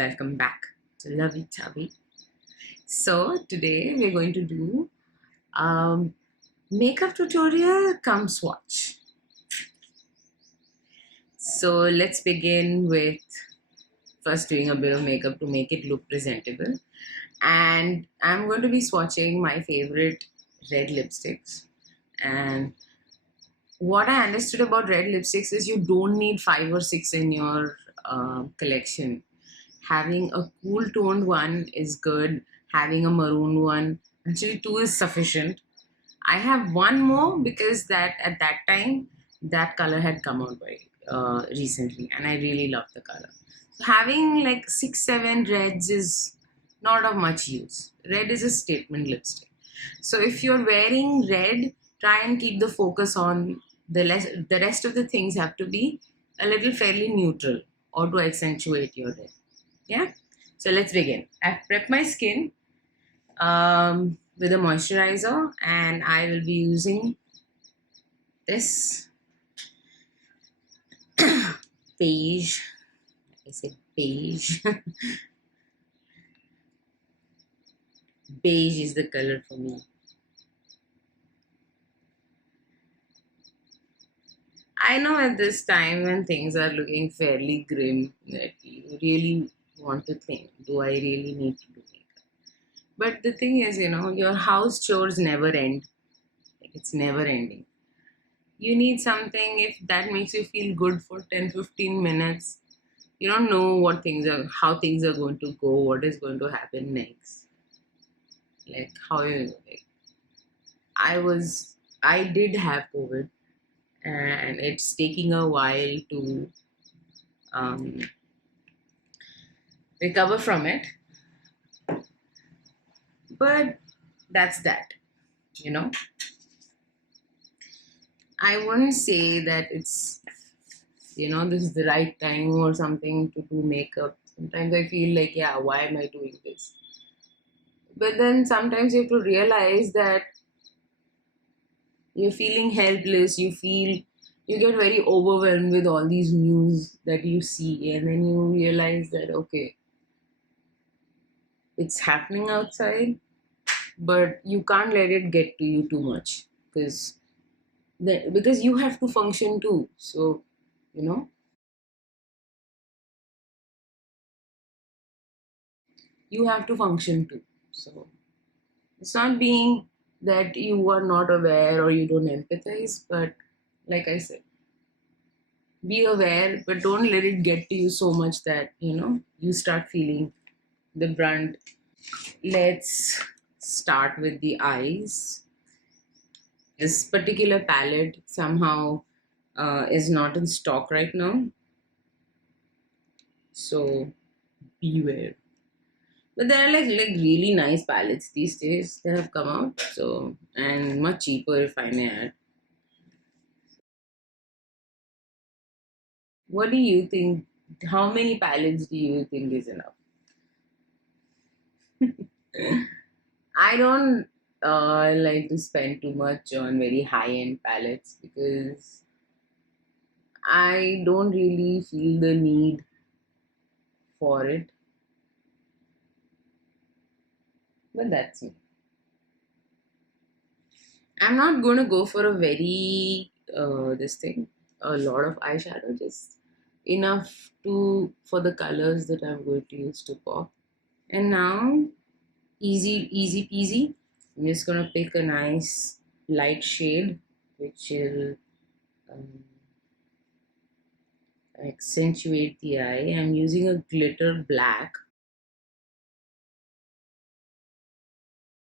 welcome back to Lovey Tubby. So today we're going to do makeup tutorial come swatch. So let's begin with first doing a bit of makeup to make it look presentable. And I'm going to be swatching my favorite red lipsticks. And what I understood about red lipsticks is you don't need 5 or 6 in your collection. Having a cool toned one is good. Having a maroon one, actually 2 is sufficient. I have one more because that at that time that color had come out very recently, and I really love the color. So having like 6, 7 reds is not of much use. Red is a statement lipstick. So if you're wearing red, try and keep the focus on the rest of the things have to be a little fairly neutral or to accentuate your red. Yeah. So let's begin. I've prepped my skin with a moisturizer, and I will be using this beige. I said beige. Beige is the color for me. I know at this time when things are looking fairly grim that you really want to think, do I really need to do makeup? But the thing is, your house chores never end. Like, it's never ending. You need something if that makes you feel good for 10-15 minutes. You don't know how things are going to go, what is going to happen next. Like I did have COVID, and it's taking a while to um, recover from it. But that's that, you know. I wouldn't say that it's, this is the right time or something to do makeup. Sometimes I feel like, yeah, why am I doing this? But then sometimes you have to realize that you're feeling helpless, you get very overwhelmed with all these news that you see, and then you realize that, okay, it's happening outside, but you can't let it get to you too much because you have to function too. So, you know, you have to function too. So it's not being that you are not aware or you don't empathize, but like I said, be aware, but don't let it get to you so much that, you start feeling the brunt. Let's start with the eyes. This particular palette somehow is not in stock right now, so beware. But there are like really nice palettes these days that have come out, so and much cheaper if I may add. What do you think? How many palettes do you think is enough? I don't like to spend too much on very high-end palettes because I don't really feel the need for it. But that's me. I'm not going to go for a very a lot of eyeshadow, just enough for the colors that I'm going to use to pop. And now, easy peasy. I'm just going to pick a nice light shade, which will um, accentuate the eye. I'm using a glitter black.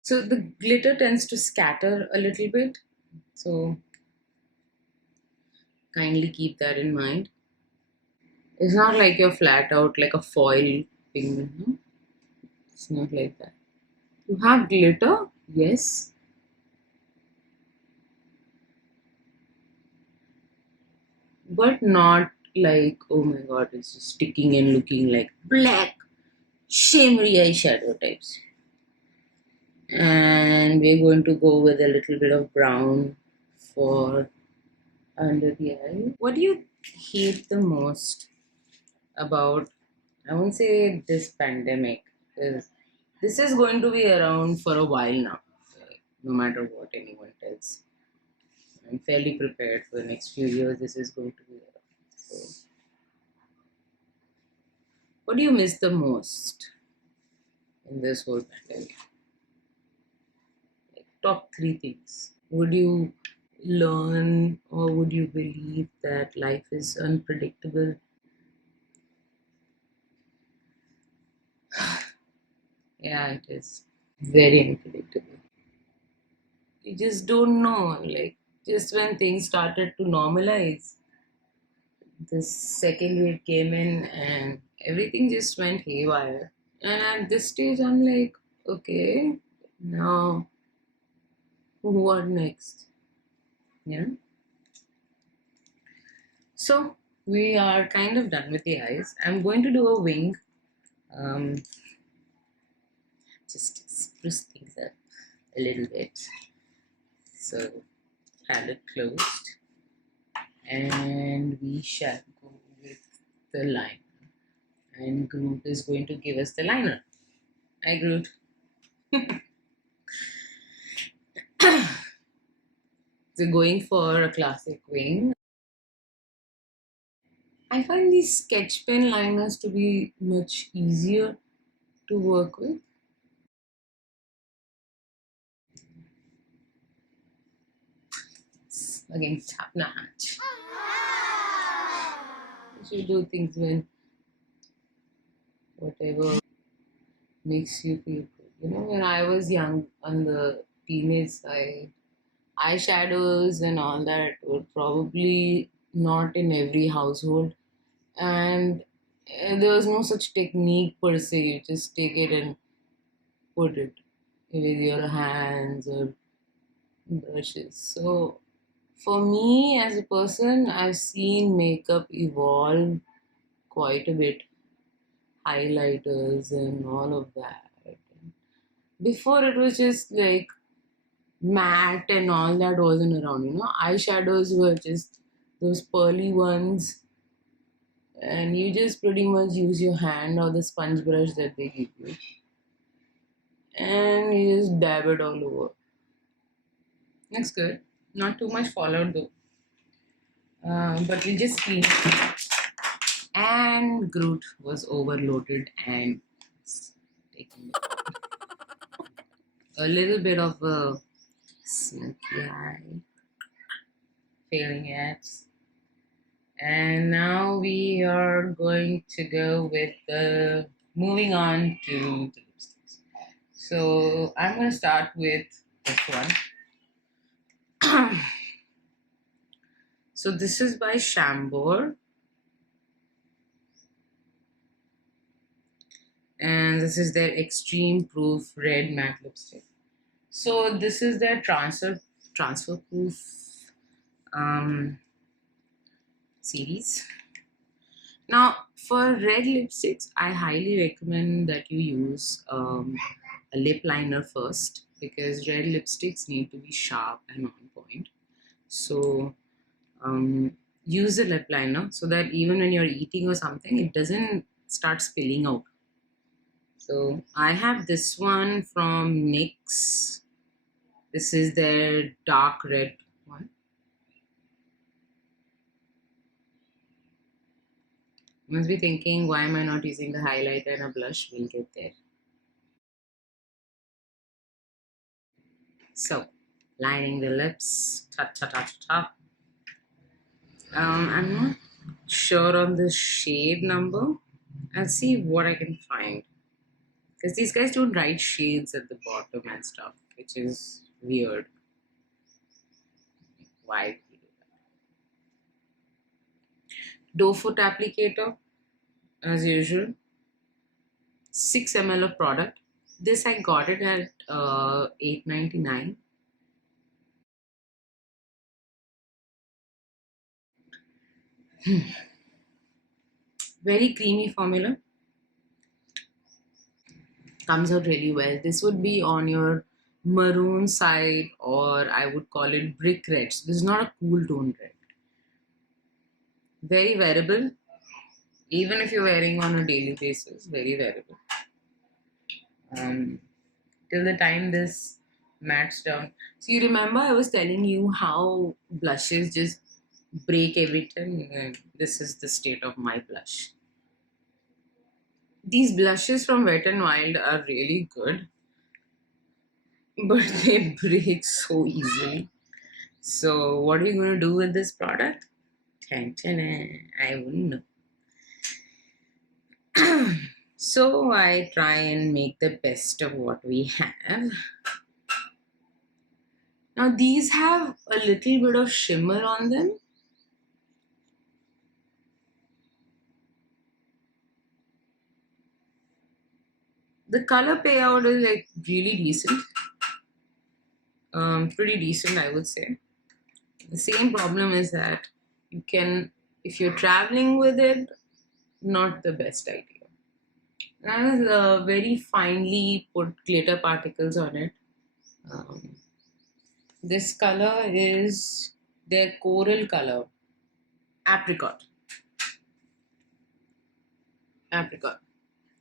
So the glitter tends to scatter a little bit. So kindly keep that in mind. It's not like you're flat out like a foil pigment. No? It's not like that. You have glitter, yes, but not like, oh my god, it's just sticking and looking like black, shimmery eyeshadow types. And we're going to go with a little bit of brown for under the eye. What do you hate the most about I won't say this pandemic, because this is going to be around for a while now. No matter what anyone tells, I'm fairly prepared for the next few years. This is going to be around. So, what do you miss the most in this whole pandemic? Like, top three things. Would you learn or would you believe that life is unpredictable? Yeah, it is very unpredictable. You just don't know. Like, just when things started to normalize, the second wave came in and everything just went haywire. And at this stage, I'm like, okay, now what next? Yeah. So we are kind of done with the eyes. I'm going to do a wing, um, just to spruce things up a little bit. So palette closed, and we shall go with the liner. And Groot is going to give us the liner. Hi, Groot. So going for a classic wing. I find these sketch pen liners to be much easier to work with. Again, tap na hatch. You should do things when whatever makes you feel good. You know, when I was young on the teenage side, eyeshadows and all that were probably not in every household, and there was no such technique per se. You just take it and put it with your hands or brushes. So for me as a person, I've seen makeup evolve quite a bit, highlighters and all of that. Before it was just like matte and all that wasn't around, you know. Eyeshadows were just those pearly ones, and you just pretty much use your hand or the sponge brush that they give you, and you just dab it all over. Looks good. Not too much fallout though, but we'll just clean. And Groot was overloaded and taking a little bit of a smoky eye, failing apps. And now we are going to go with the moving on to the lipsticks. So I'm going to start with this one. So this is by Chambord, and this is their Extreme Proof Red Matte Lipstick. So this is their transfer proof series. Now, for red lipsticks, I highly recommend that you use a lip liner first, because red lipsticks need to be sharp and on point. So, use a lip liner so that even when you're eating or something, it doesn't start spilling out. So, I have this one from NYX. This is their dark red one. You must be thinking, why am I not using the highlighter and a blush? We'll get there. So, lining the lips, ta ta ta ta ta. I'm not sure on the shade number. I'll see what I can find. Because these guys don't write shades at the bottom and stuff, which is weird. Why do you do that? Doe foot applicator, as usual. 6 ml of product. This I got it at $8.99. Very creamy formula. Comes out really well. This would be on your maroon side, or I would call it brick red. So this is not a cool tone red. Very wearable. Even if you're wearing on a daily basis, very wearable. Till the time this mats down. So you remember I was telling you how blushes just break every time? This is the state of my blush. These blushes from Wet n Wild are really good, but they break so easily. So what are you going to do with this product? I wouldn't know. So I try and make the best of what we have. Now these have a little bit of shimmer on them. The color payout is like really decent. Pretty decent, I would say. The same problem is that you can, if you're traveling with it, not the best idea. And has very finely put glitter particles on it. Um, this color is their coral color, apricot. Apricot.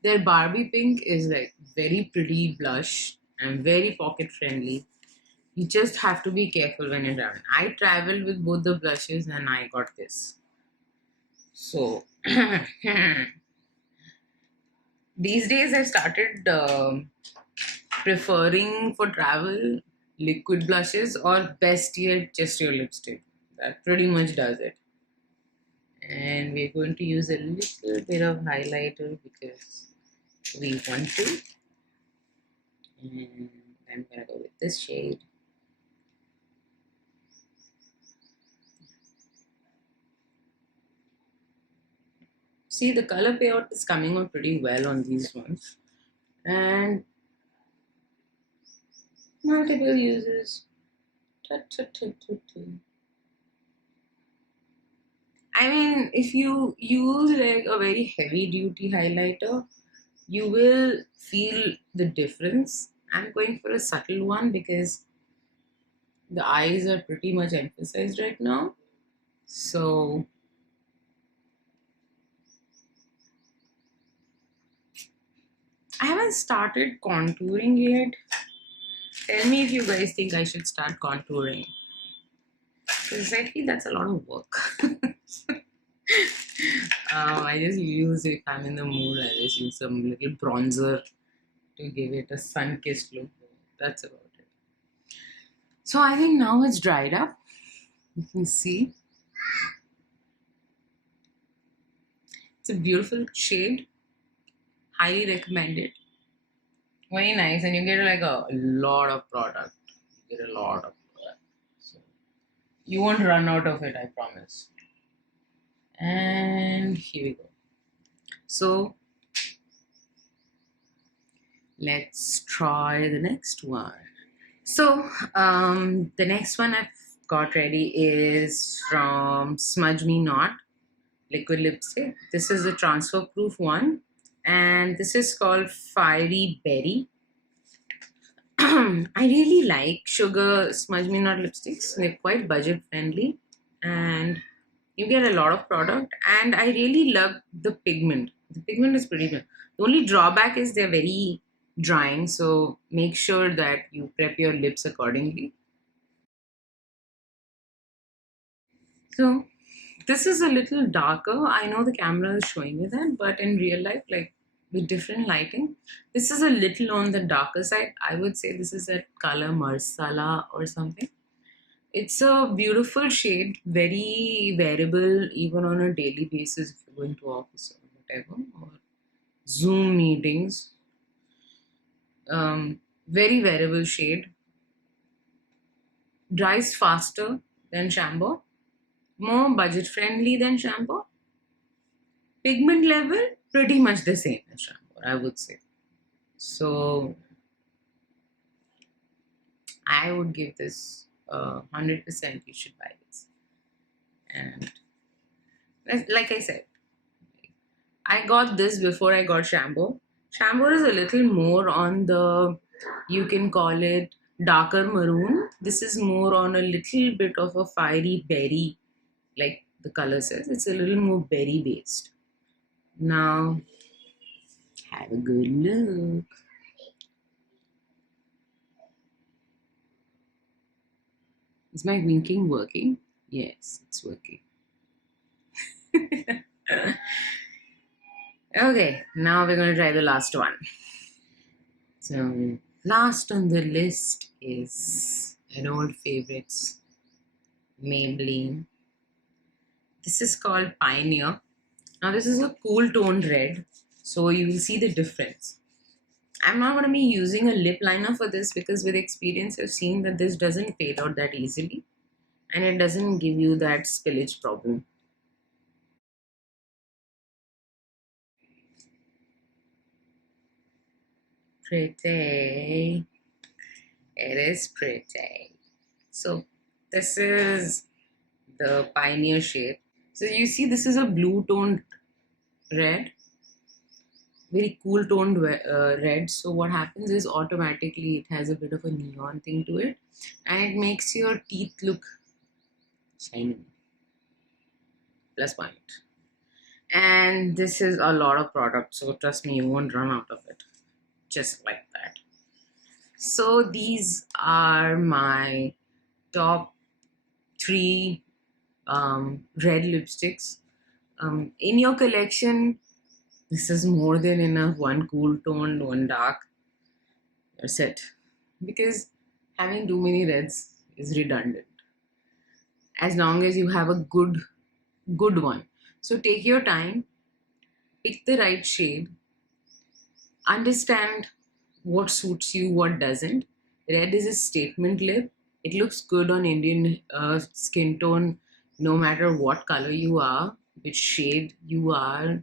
Their Barbie pink is like very pretty blush and very pocket friendly. You just have to be careful when you're traveling. I traveled with both the blushes and I got this. So these days I've started preferring for travel liquid blushes or best yet just your lipstick. That pretty much does it. And we're going to use a little bit of highlighter because we want to. And I'm gonna go with this shade. See, the color payout is coming out pretty well on these ones. And multiple uses. I mean, if you use like a very heavy duty highlighter, you will feel the difference. I'm going for a subtle one because the eyes are pretty much emphasized right now. So I haven't started contouring yet. Tell me if you guys think I should start contouring. Because I feel that's a lot of work. I just use, if I'm in the mood, I just use some little bronzer to give it a sun-kissed look. That's about it. So I think now it's dried up. You can see. It's a beautiful shade. Highly recommend it. Very nice. And you get like a lot of product. You get a lot of product. So you won't run out of it, I promise. And here we go. So let's try the next one. So the next one I've got ready is from Smudge Me Not liquid lipstick. This is a transfer proof one, and this is called Fiery Berry. I really like sugar Smudge Me Not lipsticks. They're quite budget friendly and you get a lot of product, and I really love the pigment. The pigment is pretty good. The only drawback is they're very drying, so make sure that you prep your lips accordingly. So this is a little darker. I know the camera is showing you that, but in real life, like with different lighting, this is a little on the darker side. I would say this is a color Marsala or something. It's a beautiful shade, very wearable even on a daily basis if you're going to office or whatever, or Zoom meetings. Very wearable shade. Dries faster than shampoo. More budget friendly than shampoo. Pigment level, pretty much the same as shampoo, I would say. So I would give this 100%. You should buy this. And like I said, I got this before I got shampoo. Shampoo is a little more on the, you can call it darker maroon. This is more on a little bit of a fiery berry, like the color says. It's a little more berry based. Now, have a good look. Is my winking working? Yes, it's working. Okay, now we're going to try the last one. So, last on the list is an old favorite, Maybelline. This is called Pioneer. Now, this is a cool toned red, so you will see the difference. I'm not going to be using a lip liner for this because with experience I've seen that this doesn't fade out that easily and it doesn't give you that spillage problem. Pretty. It is pretty. So this is the Pioneer shade. So you see this is a blue toned red, very cool toned red. So what happens is automatically it has a bit of a neon thing to it and it makes your teeth look shiny. Plus point. And this is a lot of product, so trust me, you won't run out of it just like that. So these are my top three red lipsticks. In your collection, this is more than enough. One cool toned, one dark. You're set. Because having too many reds is redundant. As long as you have a good one. So take your time, pick the right shade, understand what suits you, what doesn't. Red is a statement lip. It looks good on Indian skin tone, no matter what color you are, which shade you are,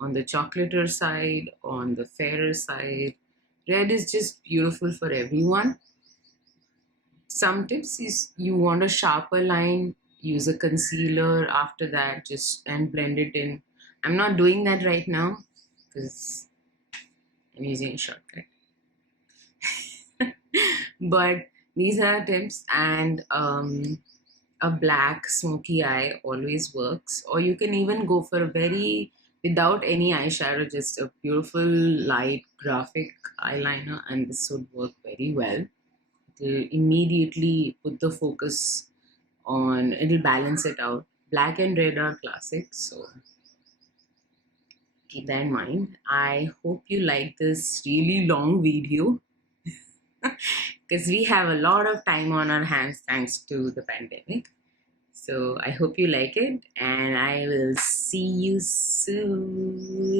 on the chocolater side, on the fairer side. Red is just beautiful for everyone. Some tips is you want a sharper line, use a concealer after that, just and blend it in. I'm not doing that right now because I'm using a shortcut. But these are tips, and a black smoky eye always works, or you can even go for a very without any eyeshadow, just a beautiful light graphic eyeliner, and this would work very well. It'll immediately put the focus on, it'll balance it out. Black and red are classics, so keep that in mind. I hope you like this really long video because we have a lot of time on our hands thanks to the pandemic. So I hope you like it and I will see you soon.